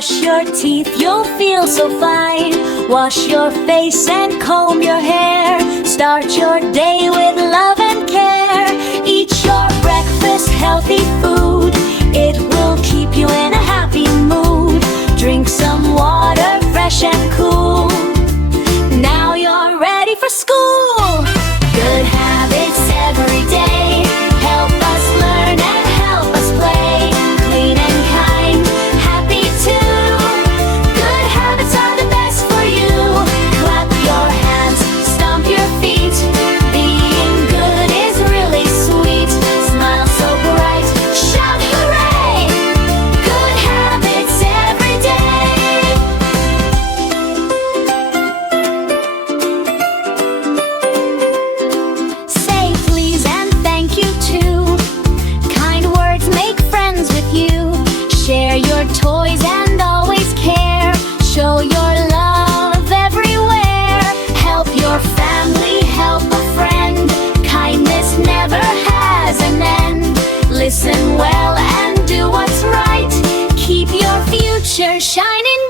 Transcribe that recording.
Brush your teeth, you'll feel so fine. Wash your face and comb your hair. Start your day with love and care. Eat your breakfast, healthy food. It will keep you in a happy mood. Drink some water, fresh and cool. Now you're ready for school. Good habits every day help us learn and help us play. Clean and kind, happy too. Good habits are the best for you. Clap your hands, stomp your feet. Being good is really sweet. Smile so bright, shout hooray. Good habits every day. Say please and thank you too. Kind words make friends with you. Share your toys and always care. Show your love everywhere. Help your family, help a friend. Kindness never has an end. Listen well and do what's right. Keep your future shining